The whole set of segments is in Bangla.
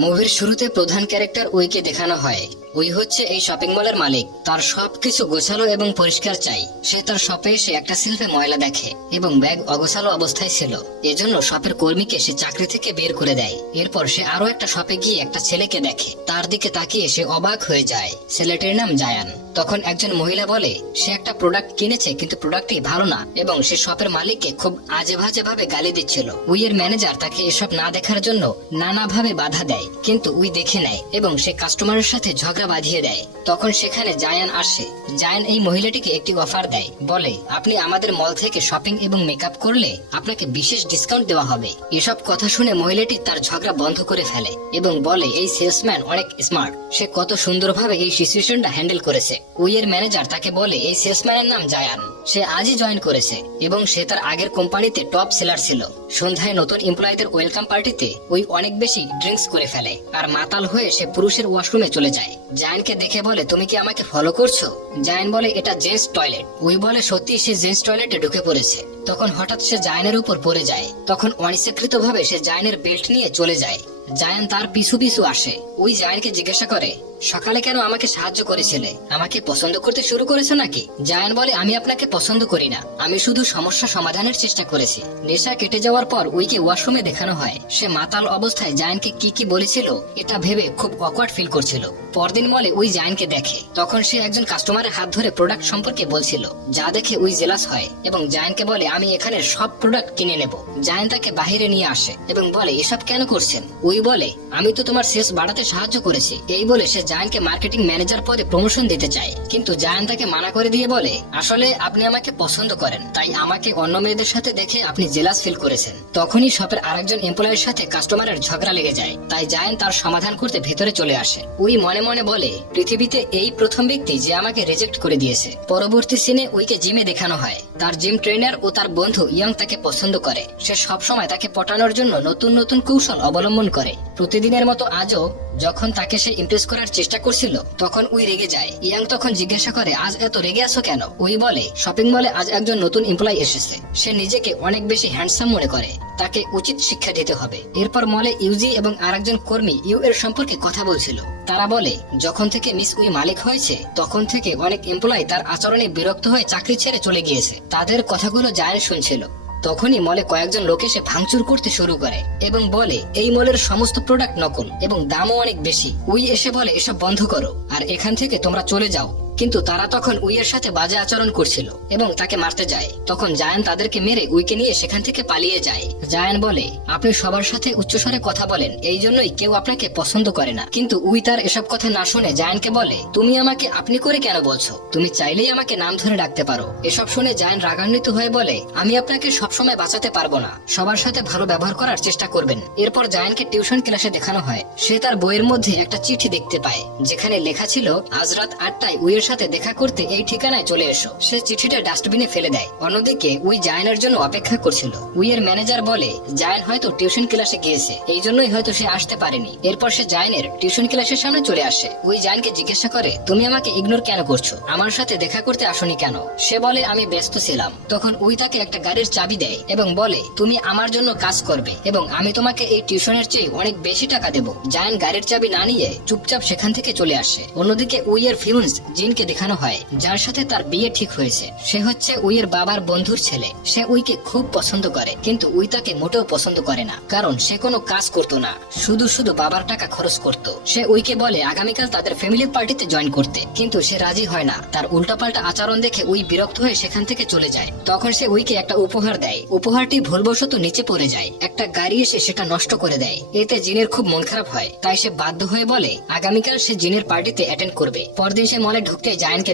মুভির শুরুতে প্রধান ক্যারেক্টার উইকে দেখানো হয়। উই হচ্ছে এই শপিং মলের মালিক। তার সবকিছু গোছালো এবং পরিষ্কার চাই। সে তার শপে এসে একটা শিল্পে ময়লা দেখে এবং ব্যাগ অগোছালো অবস্থায় ছিল। এজন্য শপের কর্মীকে সে চাকরি থেকে বের করে দেয়। এরপর সে আরো একটা শপে গিয়ে একটা ছেলেকে দেখে। তার দিকে তাকিয়ে সে অবাক হয়ে যায়। ছেলেটির নাম জায়ান। তখন একজন মহিলা বলে সে একটা প্রোডাক্ট কিনেছে কিন্তু প্রোডাক্টটি ভালো না এবং সে শপের মালিককে খুব আজে বাজে ভাবে গালি দিচ্ছিল। উইয়ের ম্যানেজার তাকে এসব না দেখার জন্য নানাভাবে বাধা দেয়, কিন্তু উই দেখে নেয় এবং সে কাস্টমারের সাথে ঝগড়া বাঁধিয়ে দেয়। তখন সেখানে জায়ান আসে। জায়ান এই মহিলাটিকে একটি অফার দেয়, বলে আপনি আমাদের মল থেকে শপিং এবং মেকআপ করলে আপনাকে বিশেষ ডিসকাউন্ট দেওয়া হবে। এসব কথা শুনে মহিলাটি তার ঝগড়া বন্ধ করে ফেলে এবং বলে এই সেলসম্যান অনেক স্মার্ট, সে কত সুন্দরভাবে এই সিচুয়েশনটা হ্যান্ডেল করেছে। উইয়ের ম্যানেজার তাকে বলে এই সেলসম্যানের নাম জায়ান, সে আজই জয়েন করেছে এবং সে তার আগের কোম্পানিতে টপ সেলার ছিল। সন্ধ্যায় নতুন এমপ্লয়ীদের ওয়েলকাম পার্টিতে উই অনেক বেশি ড্রিঙ্কস করে ফেলে আর মাতাল হয়ে সে পুরুষের ওয়াশরুমে চলে যায়। জায়ানকে দেখে বলে তুমি কি আমাকে ফলো করছো? জায়ান বলে এটা জেন্টস টয়লেট। উই বলে সত্যি সে জেন্টস টয়লেটে ঢুকে পড়েছে। তখন হঠাৎ সে জায়ানের উপর পড়ে যায়। তখন অনিচ্ছাকৃত ভাবে সে জায়ানের বেল্ট নিয়ে চলে যায়। জায়ান তার পিছু পিছু আসে। ওই জায়ানকে জিজ্ঞাসা করে সকালে কেন আমাকে সাহায্য করেছিলে? আমাকে পছন্দ করতে শুরু করেছো নাকি? জায়ান বলে আমি আপনাকে পছন্দ করি না, আমি শুধু সমস্যা সমাধানের চেষ্টা করেছি। নেশা কেটে যাওয়ার পর উইকে ওয়াশরুমে দেখানো হয় সে মাতাল অবস্থায় জায়ানকে কি কি বলেছিল এটা ভেবে খুব অকওয়ার্ড ফিল করছিল। পরদিন মলে উই জায়ানকে দেখে। তখন সে একজন কাস্টমারের হাত ধরে প্রোডাক্ট সম্পর্কে বলছিল, যা দেখে উই জেলাস হয় এবং জায়ানকে বলে আমি এখানে সব প্রোডাক্ট কিনে নেব। জায়ান তাকে বাহিরে নিয়ে আসে এবং বলে এসব কেন করছেন? উই বলে আমি তো তোমার সেলস বাড়াতে সাহায্য করেছি। এই বলে সে জায়ানকে মার্কেটিং ম্যানেজার পদে প্রমোশন দিতে চায়, কিন্তু জায়ান তাকে মানা করে দিয়ে বলে আসলে আপনি আমাকে পছন্দ করেন, তাই আমাকে অন্য মেয়েদের সাথে দেখে আপনি জেলাস ফিল করেছেন। তখনই শপের আরেকজন এমপ্লয়ের সাথে কাস্টমারের ঝগড়া লেগে যায়, তাই জায়ান তার সমাধান করতে ভেতরে চলে আসে। উই মনে মনে বলে পৃথিবীতে এই প্রথম ব্যক্তি যে আমাকে রিজেক্ট করে দিয়েছে। পরবর্তী সিনে উইকে জিমে দেখানো হয়। তার জিম ট্রেনার ও তার বন্ধু ইয়ং তাকে পছন্দ করে। সে সবসময় তাকে পটানোর জন্য নতুন নতুন কৌশল অবলম্বন করে। প্রতিদিনের মতো আজও যখন তাকে সে ইমপ্রেস করার চেষ্টা করছিল তখন উই রেগে যায়। ইয়াং তখন জিজ্ঞাসা করে আজ এত রেগে আছো কেন? উই বলে শপিং মলে আজ একজন নতুন এমপ্লয়ি এসেছে, সে নিজেকে অনেক বেশি হ্যান্ডসাম মনে করে, তাকে উচিত শিক্ষা দিতে হবে। এরপর মলে ইউজি এবং আরেকজন কর্মী ইউ এর সম্পর্কে কথা বলছিল। তারা বলে যখন থেকে মিস উই মালিক হয়েছে তখন থেকে অনেক এমপ্লয়ি তার আচরণে বিরক্ত হয়ে চাকরি ছেড়ে চলে গিয়েছে। তাদের কথাগুলো জায়ান শুনছিল। তখনই মলে কয়েকজন লোক এসে ভাঙচুর করতে শুরু করে এবং বলে এই মলের সমস্ত প্রোডাক্ট নকল এবং দামও অনেক বেশি। উই এসে বলে এসব বন্ধ করো আর এখান থেকে তোমরা চলে যাও, কিন্তু তারা তখন উইয়ের সাথে বাজে আচরণ করছিল এবং তাকে মারতে যায়। তখন জায়ান তাদেরকে মেরে উইকে নিয়ে সেখান থেকে পালিয়ে যায়। জায়ান বলে আপনি সবার সাথে উচ্চস্বরে কথা বলেন, এই জন্যই কেউ আপনাকে পছন্দ করে না। কিন্তু উই তার এসব কথা না শুনে জায়ানকে বলে তুমি আমাকে আপনি করে কেন বলছো? তুমি চাইলেই আমাকে নাম ধরে ডাকতে পারো। এসব শুনে জায়ান রাগান্বিত হয়ে বলে আমি আপনাকে সবসময় বাঁচাতে পারবো না, সবার সাথে ভালো ব্যবহার করার চেষ্টা করবেন। এরপর জায়ানকে টিউশন ক্লাসে দেখানো হয়। সে তার বইয়ের মধ্যে একটা চিঠি দেখতে পায় যেখানে লেখা ছিল আজ রাত 8টায় উইয়ের সাথে দেখা করতে এই ঠিকানায় চলে এসো। সে চিঠিটা ডাস্টবিনে ফেলে দেয়। অন্যদিকে উই জায়ানের জন্য অপেক্ষা করছিল। উইয়ের ম্যানেজার বলে জায়ান হয়তো টিউশন ক্লাসে গিয়েছে, এই জন্যই হয়তো সে আসতে পারেনি। এরপর সে জায়ানের টিউশন ক্লাসের সামনে চলে আসে। উই জায়ানকে জিজ্ঞাসা করে তুমি আমাকে ইগনোর কেন করছো? আমার সাথে দেখা করতে আসনি কেন? সে বলে আমি ব্যস্ত ছিলাম। তখন উই তাকে একটা গাড়ির চাবি দেয় এবং বলে তুমি আমার জন্য কাজ করবে এবং আমি তোমাকে এই টিউশনের চেয়ে অনেক বেশি টাকা দেব। জায়ান গাড়ির চাবি না নিয়ে চুপচাপ সেখান থেকে চলে আসে। অন্যদিকে উইয়ের ফিউন্স জিনকে দেখানো হয় যার সাথে তার বিয়ে ঠিক হয়েছে। সে হচ্ছে উইয়ের বাবার বন্ধুর ছেলে। সে উইকে খুব পছন্দ করে, কিন্তু উই তাকে মোটেও পছন্দ করে না, কারণ সে কোনো কাজ করতো না, শুধু শুধু বাবার টাকা খরচ করত। সে উইকে বলে আগামীকাল তাদের ফ্যামিলির পার্টিতে জয়েন করতে, কিন্তু সে রাজি হয় না। তার উল্টাপাল্টা আচরণ দেখে উই বিরক্ত হয়ে সেখান থেকে চলে যায়। তখন সে উইকে একটা উপহার দেয়। উপহারটি ভুলবশত নিচে পড়ে যায়। একটা গাড়ি এসে সেটা নষ্ট করে দেয়। এতে জিনের খুব মন খারাপ হয়, তাই সে বাধ্য হয়ে বলে আগামীকাল সে জিনের পার্টিতে অ্যাটেন্ড করবে। পরদিন সে মলে ঢুকতে জায়ানকে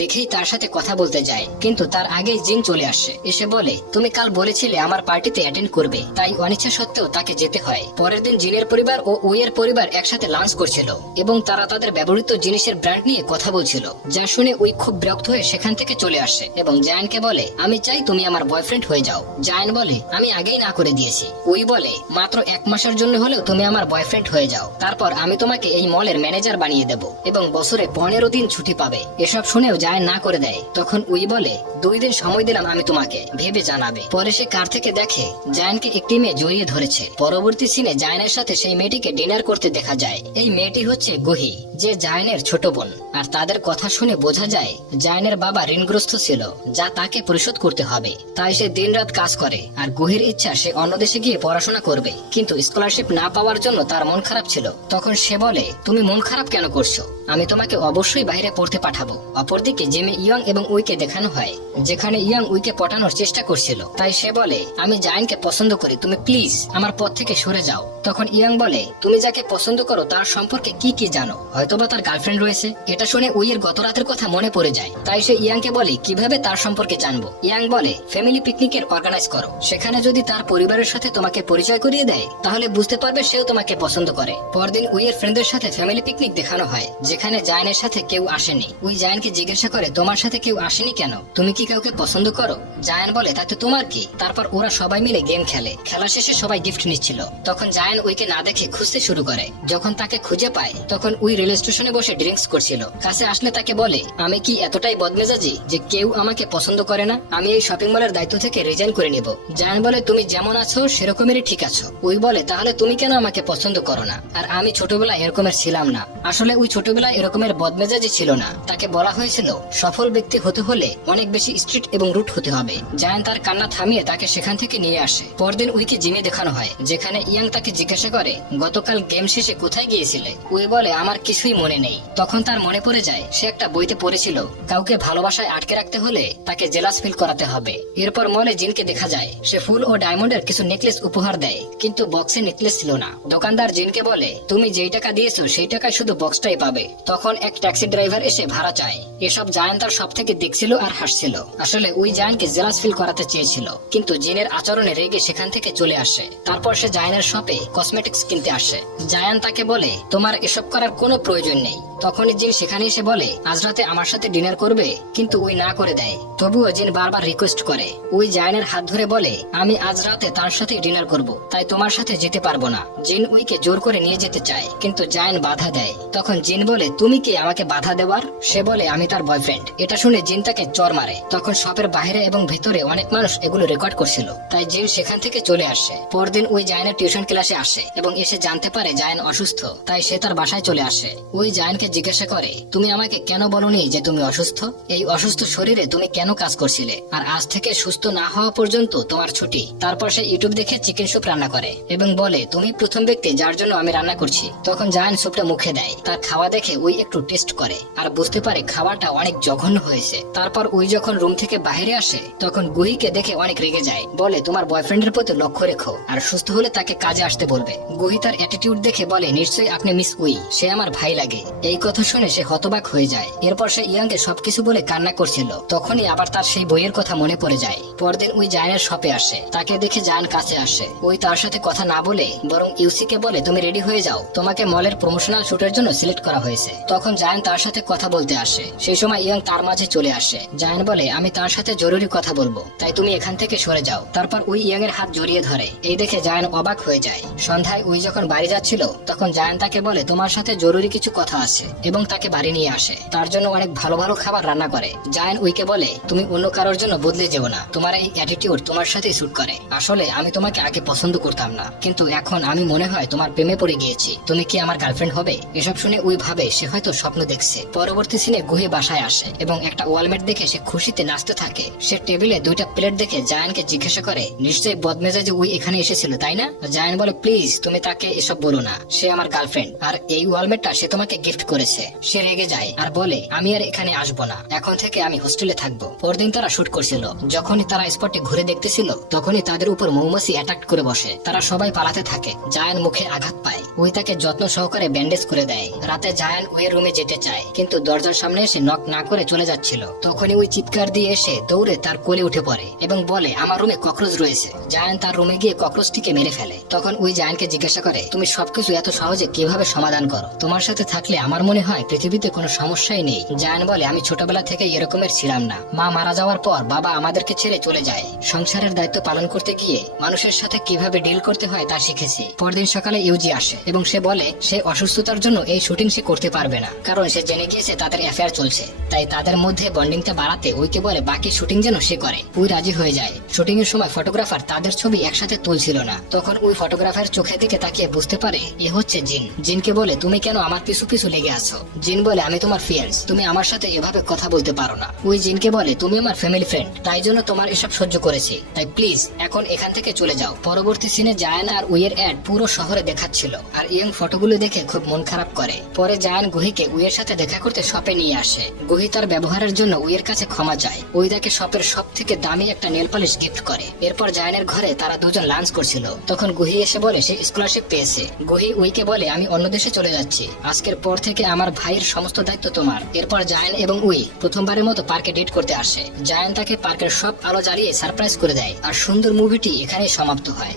দেখেই তার সাথে কথা বলতে যায়, কিন্তু তার আগেই জিন চলে আসে। এসে বলে তুমি কাল বলেছিলে আমার পার্টিতে অ্যাটেন্ড করবে, তাই অনিচ্ছা সত্ত্বেও তাকে যেতে হয়। পরের দিন জিনের পরিবার ও উইয়ের পরিবার একসাথে লাঞ্চ করছিল এবং তারা তাদের ব্যবহৃত জিনিসের ব্র্যান্ড নিয়ে কথা বলছিল, যা শুনে উই খুব বিরক্ত হয়ে সেখান থেকে চলে আসে এবং জায়ানকে বলে আমি চাই তুমি আমার বয়ফ্রেন্ড হয়ে যাও। জায়ান বলে আমি আগেই না করে দিয়েছি। উই বলে মাত্র 1 মাসের জন্য হলেও তুমি আমার বয়ফ্রেন্ড হয়ে যাও, তারপর আমি তোমাকে এই মলের ম্যানেজার বানিয়ে দেব এবং বছরে 15 দিন ছুটি পাবে। এসব শুনেও জায়ান না করে দেয়। তখন উই বলে 2 দিন সময় দিলাম আমি তোমাকে, ভেবে জানাবে। পরে সে কার থেকে দেখে জায়ানকে একটি মেয়ে জড়িয়ে ধরেছে। পরবর্তী সিনে জায়ানের সাথে সেই মেয়েটিকে ডিনার করতে দেখা যায়। এই মেয়েটি হচ্ছে গুহি, যে জায়ানের ছোট বোন। আর তাদের কথা শুনে বোঝা যায় জায়ানের বাবা ঋণগ্রস্ত ছিল, যা তাকে পরিশোধ করতে হবে। তাই সে দিনরাত কাজ করে। আর গুহির ইচ্ছা সে অন্য দেশে গিয়ে পড়াশোনা করবে, কিন্তু স্কলারশিপ না পাওয়ার জন্য তার মন খারাপ ছিল। তখন সে বলে তুমি মন খারাপ কেন করছো, আমি তোমাকে অবশ্যই বাইরে পড়তে পাঠাবো। অপরদিকে জিমে ইয়াং এবং উইকে দেখানো হয়, যেখানে ইয়াং উইকে পটানোর চেষ্টা করছিল। তাই সে বলে আমি জায়ানকে পছন্দ করি, তুমি প্লিজ আমার পথ থেকে সরে যাও। তখন ইয়াং বলে তুমি যাকে পছন্দ করো তার সম্পর্কে কি কি জানো, হয়তোবা তার গার্লফ্রেন্ড রয়েছে। এটা শুনে উইয়ের গত রাতের কথা মনে পড়ে যায়। তাই সে ইয়াংকে বলে কিভাবে তার সম্পর্কে জানবো। ইয়াং বলে ফ্যামিলি পিকনিকের অর্গানাইজ করো, সেখানে যদি তার পরিবারের সাথে তোমাকে পরিচয় করিয়ে দেয় তাহলে বুঝতে পারবে সেও তোমাকে পছন্দ করে। পরদিন উইয়ের ফ্রেন্ডদের সাথে ফ্যামিলি পিকনিক দেখানো হয়, যেখানে জায়ানের সাথে কেউ আসেনি। উই জায়ানকে জিজ্ঞাসা করে তোমার সাথে কেউ আসেনি কেন, তুমি কি কাউকে পছন্দ করো? জায়ান বলে তাতে তোমার কি। তারপর ওরা সবাই মিলে গেম খেলে। খেলা শেষে সবাই গিফট নিচ্ছিল। তখন জায়ান উইকে না দেখে খুঁজতে শুরু করে। যখন তাকে খুঁজে পায় তখন উই রেল স্টেশনে বসে ড্রিঙ্কস করছিল। কাছে আসলে তাকে বলে আমি কি এতটাই বদমেজাজি যে কেউ আমাকে পছন্দ করে না? আমি এই শপিং মলের দায়িত্ব থেকে রিজাইন করে নিব। জায়ান বলে তুমি যেমন আছো সেরকমেরই ঠিক আছো। উই বলে তাহলে তুমি কেন আমাকে পছন্দ করো না? আর আমি ছোটবেলায় এরকমের ছিলাম না। আসলে উই ছোটবেলায় এরকমের বদমেজাজি ছিল না। তাকে বলা হয়েছিল সফল ব্যক্তি হতে হলে অনেক বেশি স্ট্রিক্ট এবং রুট হতে হবে। জায়ান তার কান্না থামিয়ে তাকে সেখান থেকে নিয়ে আসে। পরদিন উইকে জিমে দেখানো হয়, যেখানে ইয়াং তাকে জিজ্ঞাসা করে গতকাল গেম শেষে কোথায় গিয়েছিলে? উই বলে আমার কিছুই মনে নেই। তখন তার মনে পড়ে যায় সে একটা বইতে পড়েছিল কাউকে ভালোবাসায় আটকে রাখতে হলে তাকে জেলাস ফিল করাতে হবে। এরপর মলে জিনকে দেখা যায় সে ফুল ও ডায়মন্ডের কিছু নেকলেস উপহার দেয়, কিন্তু বক্সে নেকলেস ছিল না। দোকানদার জিনকে বলে তুমি যেই টাকা দিয়েছো সেই টাকায় শুধু বক্সটাই পাবে। তখন এক ট্যাক্সি ড্রাইভার এসে ভাড়া চায়। এসব জায়ান তার সব থেকে দেখছিল আর হাসছিল। আসলে ওই জায়ানকে জেলাস ফিল করাতে চেয়েছিল, কিন্তু জিনের আচরণে রেগে সেখান থেকে চলে আসে। তারপর সে জায়ানের শপে কসমেটিক্স কিনতে আসে। জায়ান তাকে বলে তোমার এসব করার কোনো প্রয়োজন নেই। তখনই জিন সেখানে এসে বলে আজ রাতে আমার সাথে ডিনার করবে, কিন্তু ওই না করে দেয়। তবুও জিন বারবার রিকোয়েস্ট করে। ওই জায়ানের হাত ধরে বলে আমি আজ রাতে তার সাথে ডিনার করব, তাই তোমার সাথে যেতে পারবো না। জিন উইকে জোর করে নিয়ে যেতে চায়, কিন্তু জায়ান বাধা দেয়। তখন জিন বলে তুমি কি আমাকে বাধা দেওয়ার? সে বলে আমি তার বয়ফ্রেন্ড। এটা শুনে জিন তাকে চড় মারে। তখন শপের বাইরে এবং ভেতরে অনেক মানুষ এগুলো রেকর্ড করছিল, তাই জিন সেখান থেকে চলে আসে। পরদিন ওই জায়ানের টিউশন ক্লাসে আসে এবং এসে জানতে পারে জায়ান অসুস্থ, তাই সে তার বাসায় চলে আসে। ওই জায়ানকে জিজ্ঞাসা করে তুমি আমাকে কেন বলনি যে তুমি অসুস্থ? এই অসুস্থ শরীরে তুমি কেন কাজ করছিলে? আর আজ থেকে সুস্থ না হওয়া পর্যন্ত তোমার ছুটি। তারপর সে ইউটিউব দেখে চিকেন স্যুপ রান্না করে এবং বলে তুমি প্রথম ব্যক্তি যার জন্য আমি রান্না করছি। তখন জায়ান স্যুপটা মুখে দেয়। তার খাওয়া দেখে ওই একটু টেস্ট করে আর বুঝতে পারে খাওয়াটা অনেক জঘন্য হয়েছে। তারপর ওই যখন রুম থেকে বাইরে আসে তখন গুহিকে দেখে অনেক রেগে যায়। বলে তোমার বয়ফ্রেন্ডের প্রতি লক্ষ্য রেখো আর সুস্থ হলে তাকে কাজে আসতে বলবে। গুহি তার অ্যাটিটিউড দেখে বলে নিশ্চয়ই আপনি মিস উই, সে আমার ভাই লাগে। এই কথা শুনে সে হতবাক হয়ে যায়। এরপর সে ইয়াংকে সবকিছু বলে কান্না করছিল। তখনই আবার তার সেই বইয়ের কথা মনে পড়ে যায়। পরদিন ওই জায়ানের শপে আসে। তাকে দেখে জায়ান কাছে আসে। ওই তার সাথে কথা না বলে বরং ইউসিকে বলে তুমি রেডি হয়ে যাও, তোমাকে মলের প্রমোশনাল শুটের জন্য সিলেক্ট করা হয়েছে। তখন জায়ান তার সাথে কথা বলতে আসে। সেই সময় ইয়াং তার মাঝে চলে আসে। জায়ান বলে আমি তার সাথে জরুরি কথা বলবো, তাই তুমি এখান থেকে সরে যাও। তারপর ওই ইয়াং এর হাত জড়িয়ে ধরে। এই দেখে জায়ান অবাক হয়ে যায়। সন্ধ্যায় ওই যখন বাড়ি যাচ্ছিল তখন জায়ান তাকে বলে তোমার সাথে জরুরি কিছু কথা আছে এবং তাকে বাড়ি নিয়ে আসে। তার জন্য অনেক ভালো ভালো খাবার রান্না করে। জায়ান উইকে বলে তুমি অন্য কারোর জন্য বদলে যেও না, তোমার এই অ্যাটিটিউড তোমার সাথে শুট করে। আসলে আমি তোমাকে আগে পছন্দ করতাম না, কিন্তু এখন আমি মনে হয় তোমার প্রেমে পড়ে গিয়েছি। তুমি কি আমার গার্লফ্রেন্ড হবে? এসব শুনে উই ভাবে সে হয়তো স্বপ্ন দেখছে। পরবর্তী সিনে গুহি বাসায় আসে এবং একটা ওয়ালমেট দেখে সে খুশিতে নাচতে থাকে। সে টেবিলে 2টা প্লেট দেখে জায়ানকে জিজ্ঞাসা করে নিশ্চয়ই বদমেজাজে উই এখানে এসেছিল তাই না? জায়ান বলে প্লিজ তুমি তাকে এসব বলো না, সে আমার গার্লফ্রেন্ড আর এই ওয়ালমেটটা সে তোমাকে গিফট করেছে। সে রেগে যায় আর বলে আমি আর এখানে আসবো না, এখন থেকে আমি হোস্টেলে থাকবো। পরদিন তারা শুট করছিল। যখনই তারা স্পটে ঘুরে দেখতেছিল তখনই তাদের উপর মৌমাছি অ্যাটাক করে বসে। তারা সবাই পালাতে থাকে। জায়ান মুখে আঘাত পায়। ওই তাকে যত্ন সহকারে ব্যান্ডেজ করে দেয়। রাতে জায়ান ওই রুমে যেতে চায়, কিন্তু দরজার সামনে এসে নক না করে চলে যাচ্ছিল। তখনই ওই চিৎকার দিয়ে এসে দৌড়ে তার কোলে উঠে পড়ে এবং বলে আমার রুমে ককরোচ রয়েছে। জায়ান তার রুমে গিয়ে ককরোচটিকে মেরে ফেলে। তখন ওই জায়ানকে জিজ্ঞাসা করে তুমি সবকিছু এত সহজে কিভাবে সমাধান করো? তোমার সাথে থাকলে আমার মনে হয় পৃথিবীতে কোনো সমস্যাই নেই। জায়ান বলে আমি ছোটবেলা থেকে এরকমের ছিলাম না। মা মারা যাওয়ার পর বাবা আমাদেরকে ছেড়ে চলে যায়। সংসারের দায়িত্ব পালন করতে গিয়ে মানুষের সাথে কিভাবে ডিল করতে হয় তা শিখেছি। পরদিন সকালে ইউজি আসে। এবং সে বলে সে অসুস্থতার জন্য এই শুটিং সে করতে পারবে না, কারণ সে জেনে গিয়েছে তাদের অ্যাফেয়ার চলছে। তাই তাদের মধ্যে বন্ডিংটা বাড়াতে উইকে বলে বাকি শুটিং যেন সে করে। উই রাজি হয়ে যায়। শুটিং এর সময় ফটোগ্রাফার তাদের ছবি একসাথে তুলছিল না। তখন উই ফটোগ্রাফার চোখের দিকে তাকিয়ে বুঝতে পারে এ হচ্ছে জিন। জিনকে বলে তুমি কেন আমার পিছু পিছু লেগে আছো? জিন বলে আমি তোমার ফিয়ান্স, তুমি আমার সাথে এভাবে কথা বলতে পারো না। উই জিনকে বলে তুমি আমার ফ্যামিলি ফ্রেন্ড, তাই জন্য তোমার এসব সহ্য করেছি, তাই প্লিজ এখন এখান থেকে চলে যাও। পরবর্তী সিনে জায়ান আর উইয়ের অ্যাড পুরো শহরে দেখাচ্ছিল, আর ইয়ং ফটোগুলো দেখে খুব মন খারাপ করে। পরে জায়ান গুহিকে উইয়ের সাথে দেখা করতে শপে নিয়ে আসে। গুহি তার ব্যবহারের জন্য উইয়ের কাছে ক্ষমা চায়। উই তাকে শপের সব থেকে দামি একটা নেল পলিশ গিফট করে। এরপর জায়ানের ঘরে তারা দুজন লাঞ্চ করছিল, তখন গুহি এসে বলে সে স্কলারশিপ পেয়েছে। গুহি উইকে বলে আমি অন্য দেশে চলে যাচ্ছি, আজকের পর থেকে আমার ভাইয়ের সমস্ত দায়িত্ব তোমার। এরপর জায়ান এবং উই প্রথমবারের মতো পার্কে ডেট করতে আসে। জায়ান তাকে পার্কের সব আলো জ্বালিয়ে সারপ্রাইজ করে দেয়, আর সুন্দর মুভিটি এখানেই সমাপ্ত হয়।